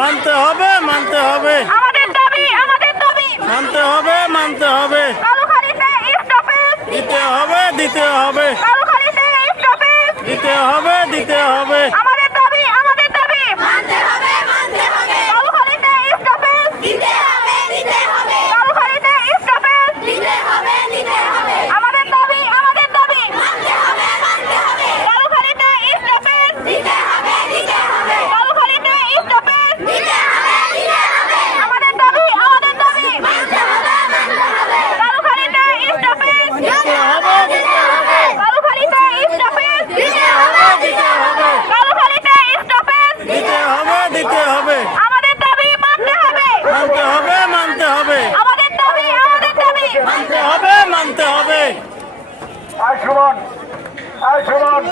মানতে হবে, মানতে হবে, আমাদের দাবি মানতে হবে, মানতে হবে, কালুখালীতে স্টপেজ দিতে হবে, দিতে হবে, কালুখালীতে স্টপেজ দিতে হবে, দিতে হবে, আমাদের দাবি মানতে হবে কালুখালীতে স্টপেজ দিতে হবে কালুখালীতে স্টপেজ দিতে হবে আমাদের দাবি মানতে হবে কালুখালীতে স্টপেজ দিতে হবে কালুখালীতে স্টপেজ দিতে হবে আমাদের দাবি মানতে হবে কালুখালীতে স্টপেজ দিতে হবে, দিতে হবে, কালুখালীতে স্টপেজ দিতে হবে, দিতে হবে, কালুখালীতে স্টপেজ দিতে হবে, দিতে হবে, আমাদের দাবি মানতে হবে মানতে হবে, মানতে হবে, আমাদের দাবি মানতে হবে, মানতে হবে। আয় সুমন